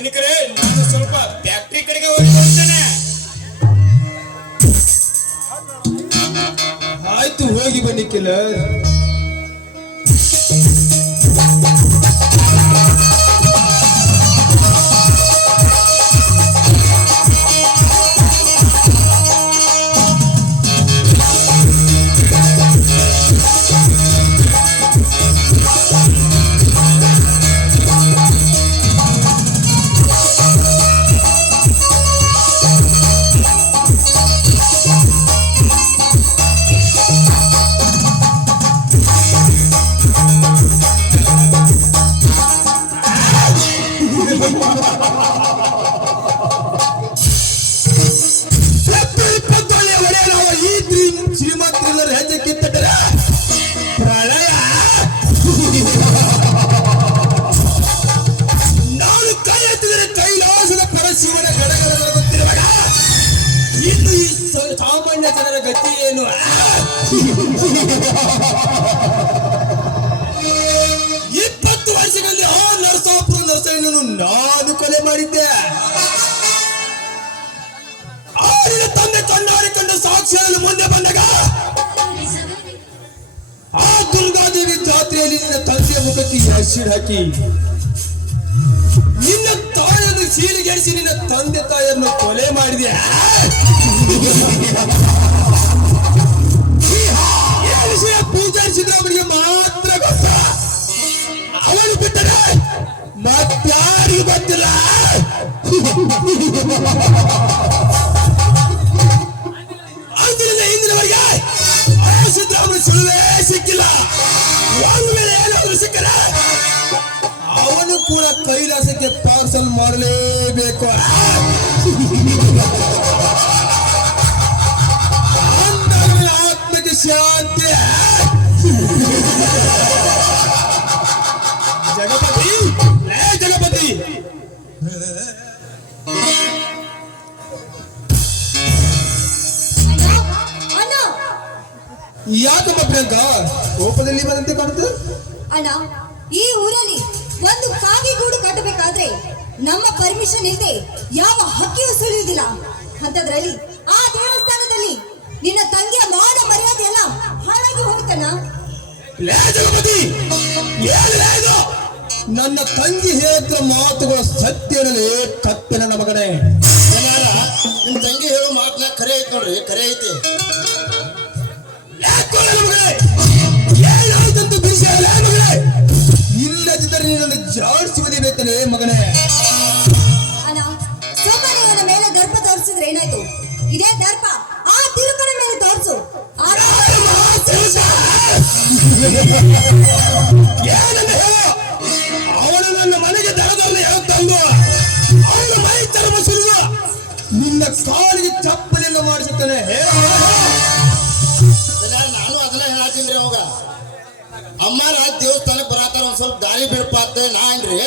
ಧನಿಕರೇ, ನಾನು ಸ್ವಲ್ಪ ಫ್ಯಾಕ್ಟ್ರಿ ಕಡೆಗೆ ಹೋಗಿ ಬರ್ತೇನೆ. ಆಯ್ತು, ಹೋಗಿ ಬನ್ನಿ ಕಿಲ್ಲರ್. ಶ್ರೀಮಂತರೆಲ್ಲರೂ ಹೆಜ್ಜೆ ಕಿತ್ತಟ್ಟರೆ ಪ್ರಳಯ. ನಾನು ಕೈ ಎತ್ತಿದರೆ ಕೈಲಾಸದ ಪರಶಿವನ ಗಡಗಡ ಗೊತ್ತಿರುವಾಗ ಇನ್ನು ಈ ಸಾಮಾನ್ಯ ಜನರ ಗತಿ ಏನು? 20 ವರ್ಷಗಳಲ್ಲಿ ಆ ನರಸಾಪುರ ನರಸಯ್ಯನನ್ನು ನಾನು ಕೊಲೆ ಮಾಡಿದ್ದೆ. ಆಡಿನ ತಂದೆ ಕಣ್ಣಾರೆ ಕಂಡ ಸಾಕ್ಷಿಯಲ್ಲಿ ಮುಂದೆ ಬಂದಾಗ ಆ ದುರ್ಗಾದೇವಿ ಜಾತ್ರೆಯಲ್ಲಿ ನಿನ್ನ ತಂದೆಯ ಮುಖಕ್ಕೆ ಆಸಿಡ್ ಹಾಕಿ ನಿನ್ನ ತಾಯಿಯನ್ನು ಶೀಲಿಗೆಡಿಸಿ ನಿನ್ನ ತಂದೆ ತಾಯಿಯನ್ನು ಕೊಲೆ ಮಾಡಿದೆ. ಈ ವಿಷಯ ಪೂಜಾರಿ ಸಿದ್ದರಾಮಯ್ಯ ಮಾತ್ರ ಗೊತ್ತ. ಅವನು ಬಿಟ್ಟರೆ ಮತ್ತಾರಿಗೂ ಗೊತ್ತಿಲ್ಲ. ಹಿಂದಿನವರೆಗೆ ಆ ಸಿದ್ದರಾಮಯ್ಯ ಸುಳ್ಳುವೇ ಸಿಕ್ಕಿಲ್ಲ. ಒಂದು ವೇಳೆ ಏನಾದರೂ ಸಿಕ್ಕರೆ ಅವನು ಕೂಡ ಕೈಲಾಸಕ್ಕೆ ಪಾರ್ಸಲ್ ಮಾಡಲೇಬೇಕು. ಅಂದಾಗಲೇ ಆತ್ಮಕ್ಕೆ ಶಾಂತಿ. ಜಗಪತಿ, ಜಗಪತಿ, ಯಾಕಮ್ಮ ಪ್ರಿಯಾಂಕ ಕೋಪದಲ್ಲಿ ಬಂದಂತೆ ಕಾಣುತ್ತೆ? ಅಣ್ಣ, ಈ ಊರಲ್ಲಿ ಒಂದು ಕಾಗೆ ಗೂಡು ಕಟ್ಟಬೇಕಾದ್ರೆ ನಮ್ಮ ಪರ್ಮಿಷನ್ ಇಲ್ಲದೆ ಯಾವ ಹಕ್ಕಿಯೂ ಸುಳಿಯುವುದಿಲ್ಲ. ಅಂತದ್ರಲ್ಲಿ ಆ ದೇವಸ್ಥಾನದಲ್ಲಿ ನಿನ್ನ ತಂಗಿಯ ಮಾನ ಮರ್ಯಾದೆ ಎಲ್ಲ ಹಾಳಾಗಿ ಹೋಗುತ್ತಣ್ಣ. ನನ್ನ ತಂಗಿ ಹೇಳಿದ ಮಾತುಗಳ ಸತ್ಯನಲ್ಲಿ ಕತ್ತೆ ನನ್ನ ಮಗನೇ. ನಿಮ್ ತಂಗಿ ಹೇಳೋ ಮಾತನ್ನ ಕರೆ ಐತಿ ನೋಡ್ರಿ, ಕರೆ ಐತಿ. ಏನಾಯ್ತಂತ ಬಿಸಿ ಮಗನೇ, ಇಲ್ಲದಿದ್ದರೆ ನೀನನ್ನು ಜಾಡಿಸಿ ಬದಿಬೇಕನೆ ಮಗನೇ. ಅಣ್ಣ, ಸುಮ್ಮನೆ ಇವನ ಮೇಲೆ ದರ್ಪ ತೋರಿಸಿದ್ರೆ ಏನಾಯ್ತು? ಇದೇ ದರ್ಪ ಆ ತಿರುಕನ ಮೇಲೆ ತೋರಿಸು. ಅವನು ನನ್ನ ಮನೆಗೆ ದರದಲ್ಲಿ ತಂದು ಅವನ ಮೈ ಚರ್ಮ ಸುರಿದು ನಿನ್ನ ಕಾಲಿಗೆ ಚಪ್ಪಲಿಯನ್ನು ಮಾಡಿಸುತ್ತಾನೆ. ನಾನು ಅದನ್ನ ಹೇಳತ್ತೀನಿ ಅವಾಗ. ಅಮ್ಮಾರ ದೇವಸ್ಥಾನಕ್ಕೆ ಬರತ್ತಾರ, ಒಂದ್ ಸ್ವಲ್ಪ ದಾರಿ ಬಿಡ್ಪಾತ ನಾ ಅನ್ರಿ.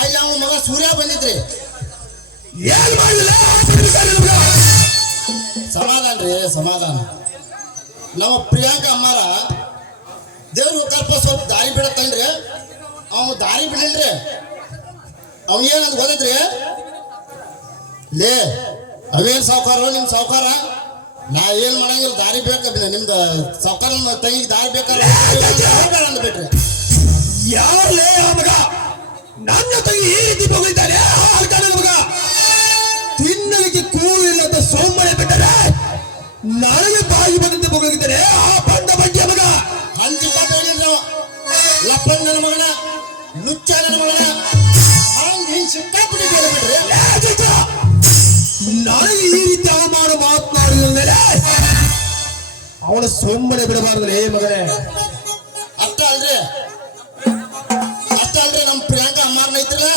ಅಲ್ಲಿ ಅವ ಮಗ ಸೂರ್ಯ ಬಂದಿದ್ರಿ. ಏನ್ ಮಾಡಿಲ್ಲ? ಸಮಾಧಾನ ರೀ, ಸಮಾಧಾನ. ನಮ್ಮ ಪ್ರಿಯಾಂಕ ಅಮ್ಮಾರ ದೇವ್ರ ಕಲ್ಪ ಸ್ವಲ್ಪ ದಾರಿ ಬಿಡತ್ತನ್ರಿ. ಅವ ದಾರಿ ಬಿಡಲ್ರಿ. ಅವ ಏನಂತ ಗೊತ್ತೈತ್ರಿ? ಲೇ ಅವೇನ್ ಸಾವುಕಾರ, ನಿಮ್ ಸಾವುಕಾರ, ನಾ ಏನ್ ಮಾಡಂಗಿಲ್ಲ, ದಾರಿ ಬೇಕು ನಿಮ್ದು ಸಾವುಕಾರ ತಂಗಿಗೆ ದಾರಿ ಬೇಕಾದ್ರೆ ಅಂದ್ಬಿಟ್ರಿ. ಯಾರೇ ಆ ಮಗ ನನ್ನ ತಂಗಿ ಈ ರೀತಿ ಬೊಗಳಿದ್ದಾನೆ? ಮಗ ತಿನ್ನಲಿಕ್ಕೆ ಕೂಳು ಇಲ್ಲದ ಸೋಮನೆ ಬಿಟ್ಟರೆ ನನಗೆ ಬಾಯಿ ಬಂದಂತೆ ಬೊಗಳಿದ್ದಾನೆ ಆ ಬಂಡ ಬಂಡಿಯ ಮಗ. ಹಂಚಿಪ್ಪ ನಾವು ಲಪ್ಪನ್ ನನ್ನ ಮಗನ, ನುಚ್ಚ ನನ್ನ ಮಗನ, ಹಂಗ ಹಿಂಗ್ ಸಿಕ್ಕಾಪಿಟ್ಟು ಬಿಟ್ರಿ. ನನಗೆ ಈ ರೀತಿ ಅವಮಾನ ಮಾತನಾಡಿದ ಮೇಲೆ ಅವನ ಸೊಮ್ಮನೆ ಬಿಡಬಾರ್ದಲೇ ಮಗನೇ. ಅಷ್ಟ ಅಲ್ರಿ, ನಮ್ ಪ್ರಿಯಾಂಕ ಅಮ್ಮಾರ್ನ ಐತ್ರಲ್ಲ,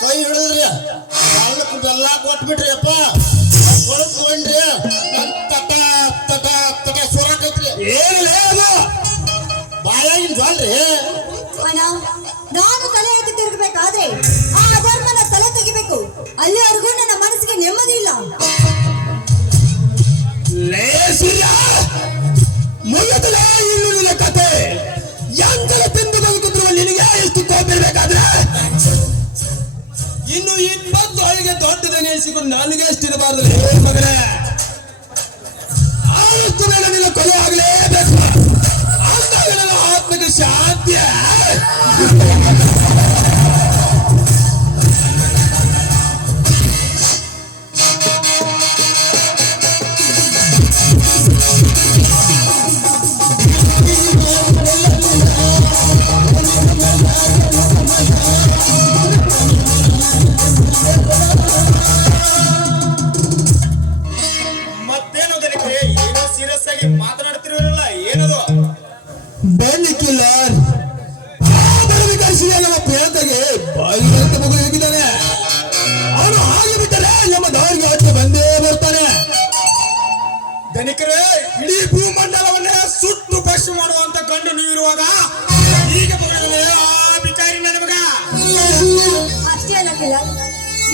ಕೈ ಹಿಡಿದ್ರಿ, ಬೆಲ್ಲ ಕೊಟ್ಬಿಟ್ರಿ. ಅಪ್ಪ ಕೊಡ್ಕೊಂಡ್ರಿ, ನನ್ ತಟ ತಟ ತಟ ಸುರಾಕೈತ್ರಿ. ಏನು ಬಾಯಾಗಿನ ಜ್ವಾಲ್ರಿ. ಅಣ್ಣ, ನಾನು ತಲೆ ಎತ್ತಿ ತಿರುಗಬೇಕಾದ್ರೆ ಆ ಅಧರ್ಮನ ತಲೆ ತೆಗಿಬೇಕು. ಅಲ್ಲಿವರೆಗೂ ನನ್ನ ಮನಸ್ಸಿಗೆ ನೆಮ್ಮದಿ ಇಲ್ಲ. ಮುಗಿದಲೇ ಇನ್ನು ನಿನ್ನ ಕತೆ. ಎಂದರ ತಿಂದು ಬದುಕಿದ್ರು ನಿನಗೆ ಎಷ್ಟು ಕೋಪಿರ್ಬೇಕಾದ್ರೆ ಇನ್ನು 20 ಅಳಿಗೆ ದೊಡ್ಡದನ್ನು ಎಣಿಸಿಕೊಂಡು ನನಗೆ ಅಷ್ಟಿರಬಾರದು ಮಗನೇ. ಆದಷ್ಟು ಬೇಗ ನಿನ್ನ ಕೊಲೆ ಆಗಲೇಬೇಕು. ಅಂದಾಗ ನನ್ನ ಆತ್ಮಕ್ಕೆ ಶಾಂತಿ. ಮತ್ತೇನು ದನಿಕರೇ, ಏನೋ ಸೀರಿಯಸ್ ಆಗಿ ಮಾತನಾಡ್ತಿರೋರಲ್ಲ, ಏನದು? ಬನ್ನಿ ಕಿಲ್ಲರ್. ನಮ್ಮ ಪ್ರೇತಗೆ ಬಾಯಿಗಳಂತ ಮಗು ಹೇಗಿದ್ದಾನೆ. ಅವನು ಹಾಗೆ ಬಿಟ್ಟರೆ ನಮ್ಮ ದಾರಿಗೆ ಹೊಟ್ಟೆ ಬಂದೇ ಬರ್ತಾನೆ. ಧನಿಕರೇ, ಇಡೀ ಭೂಮಂಡಲವನ್ನೇ ಸುಟ್ಟು ಭಸ್ಮ ಮಾಡುವಂತ ಗಂಡು ನೀವಿರುವಾಗ ಈಗ ಬರೋದೇ ಆ ಬಿಕಾರಿ ನನ್ನ ಮಗ. ಅಷ್ಟೇ ಅಲ್ಲ ಕಿಲ್ಲರ್,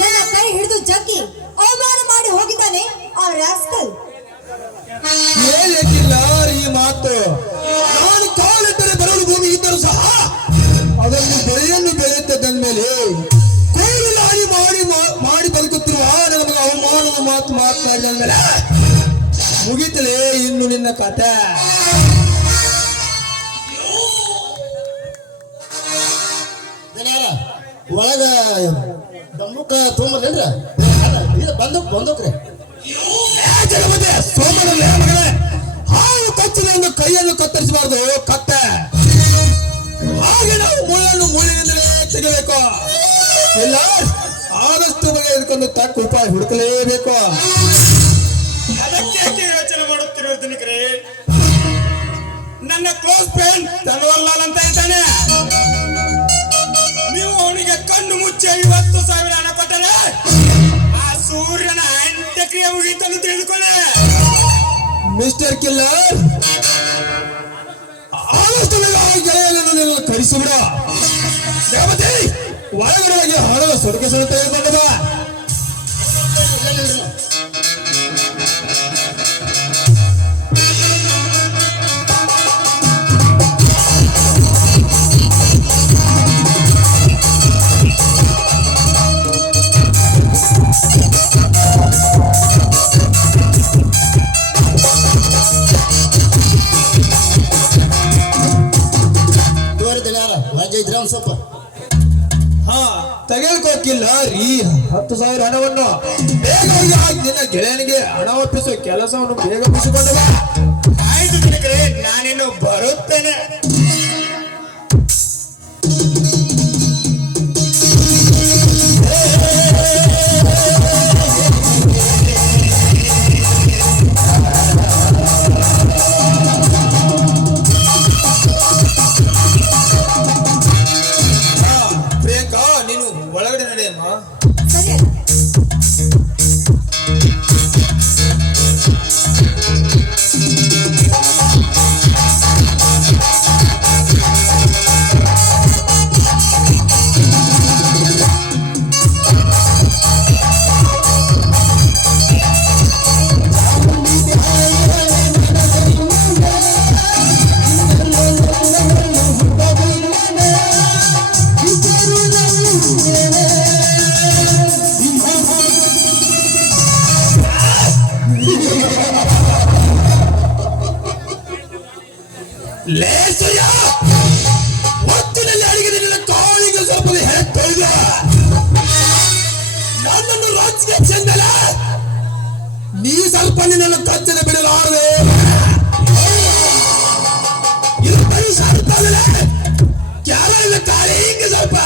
ನನ್ನ ಕೈ ಹಿಡಿದು ಜಗ್ಗಿ ಅವಮಾನ ಮಾಡಿ ಹೋಗಿದ್ದಾನೆ ಆ ರಾಸ್ಕಲ್. ಹೇಳಿ ಕಿಲ್ಲರ್ ಈ ಮಾತು. ನಾನು ಕಾಲಿಟ್ಟರೆ ಬರಲು ಭೂಮಿ ಇದ್ದರೂ ಸಹ ಅದನ್ನು ಬೆಳೆಯನ್ನು ಬೆಳೆಯುತ್ತದಂದ್ಮೇಲೆ ಕೋವಿಲ ಹಾನಿ ಮಾಡಿ ಬದುಕುತ್ತಿರುವ ನನ್ನ ಮಗ ಅವಮಾನದ ಮಾತು ಮಾತನಾಡಿದಂದ್ರೆ ಮುಗಿತಲೇ ಇನ್ನು ನಿನ್ನ ಕತೆ. ಒಳಗ ದಮ್ಮುಕ್ಕ ತೊಗೊಂಬರ್ಲೇನ್ರ? ಬಂದೋಕ್ರಿ. ಜಗಮತೆ ಸೋಮನಲ್ಲೇ ಮಗನೇ, ಹಾವು ಕಚ್ಚಿನಿಂದ ಕೈಯನ್ನು ಕತ್ತರಿಸಬಾರದು ಕತ್ತೆ. ಹಾಗೆ ನಾವು ಮುಳ್ಳನ್ನು ಮುಳ್ಳಿನಿಂದಲೇ ತೆಗೆಯಬೇಕು. ಇಲ್ಲ ಆದಷ್ಟು ಬಗೆ ಇದಕ್ಕೊಂದು ತಕ್ಕ ಉಪಾಯ ಹುಡುಕಲೇಬೇಕು. ಅದಕ್ಕೆ ಯಾಕೆ ಯೋಚನೆ ಮಾಡುತ್ತಿರೋ ಧನಿಕರೇ? ನನ್ನ ಕ್ಲೋಸ್ ಫ್ರೆಂಡ್ ತನ್ವರ್ಲಾಲ್ ಅಂತ ಇದ್ದಾನೆ. ನೀವು ಅವನಿಗೆ ಕಣ್ಣು ಮುಚ್ಚಿ 50,000 ಹಣ ಕೊಟ್ಟರೆ ಆ ಸೂರ್ಯನ ಅಂತ್ಯಕ್ರಿಯೆ ಮುಗಿತಲು ತಿಳಿದುಕೊಳ್ಳೆ. ಮಿಸ್ಟರ್ ಕಿಲ್ಲರ್, ಆದಷ್ಟು ಬೇಗ ಆ ಗೆಳೆಯನನ್ನು ಕರೆಸಿಬಿಡ. ಜಗಮತಿ ಒಳಗಡೆ ಹೋಗಿ ಹಣದ ಸೊಡಕೆ ತೆಗೆದುಕೊಂಡು ಬಾ. ಇದ್ರೆ ಒಂದ್ ಸ್ವಲ್ಪ ಹಾ ತೆಗೆದುಕೋಕಿಲ್ಲ ಈ 10,000 ಹಣವನ್ನು ಬೇಗ ಹೋಗಿ ಆ ನಿನ್ನ ಗೆಳೆಯನಿಗೆ ಹಣ ಒಪ್ಪಿಸುವ ಕೆಲಸವನ್ನು ಬೇಗ ಮುಗಿಸಿಕೊಂಡು ಬಾ. ಆಯ್ತು ಧನಿಕರೇ, ನಾನಿನ್ನು ಬರುತ್ತೇನೆ. ಪ್ರಿಯಾಂಕಾ, ನೀನು ಒಳಗಡೆ ನಡೆಯಮ್ಮ. ಸರಿ ಅಲ್ಲ? ಲೇಸಯ್ಯ, ಹೊತ್ತಿನಲ್ಲಿ ಅಡಿಗೆ ನಿನ್ನ ಕಾಲಿಗೆ ಸ್ವಲ್ಪ ಹೆತ್ತೊಯ್ದ ನನ್ನನ್ನು ರಾಜ್ಗೆ ಚೆಂದಲ ನೀ ಸ್ವಲ್ಪ ನಿನ್ನನ್ನು ಕಚ್ಚದೆ ಬಿಡಲಾರದೆ. ಇದು ಬರೀ ಸಾರ್ತಾನಲ್ಲ, ಕ್ಯಾರಲ್ಲ ಕಾಲಿ ಹಿಂಗೆ ಸ್ವಲ್ಪ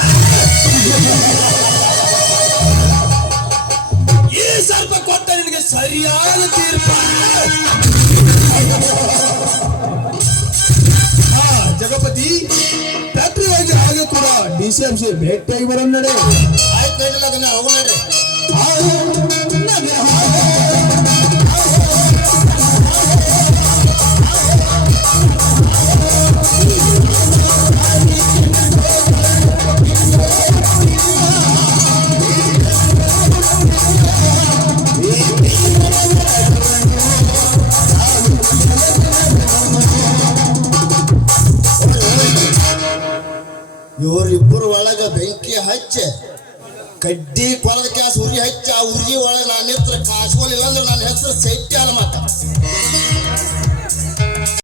ಈ ಸ್ವಲ್ಪ ಕೊಟ್ಟ ನಿನಗೆ ಸರಿಯಾದ ತೀರ್ಪ. ಜಗಪತಿ ಫ್ಯಾಕ್ಟ್ರಿ ಹೋಗಿ ಹಾಗೆ ಕೂಡ DCMC ಭೇಟಿಯಾಗಿ ಬರೋಣ ನಡೆ. ಆಯ್ತು ನಡಿಲ್ಲ, ಅದನ್ನ ಹೋಗೋಣ ನಡ್ರಿ. ಇವರಿಬ್ಬರು ಒಳಗ ಬೆಂಕಿ ಹಚ್ಚಿ ಕಡ್ಡಿ ಕೊಲದ ಕ್ಯಾಸ್ ಉರಿ ಹಚ್ಚಿ ಆ ಉರಿ ಒಳಗೆ ನಾನು ಹೆಸರು ಕಾಸ್ಕೊಲಿಲ್ಲ ಅಂದ್ರೆ ನನ್ನ ಹೆಸರು ಸೈತ್ಯ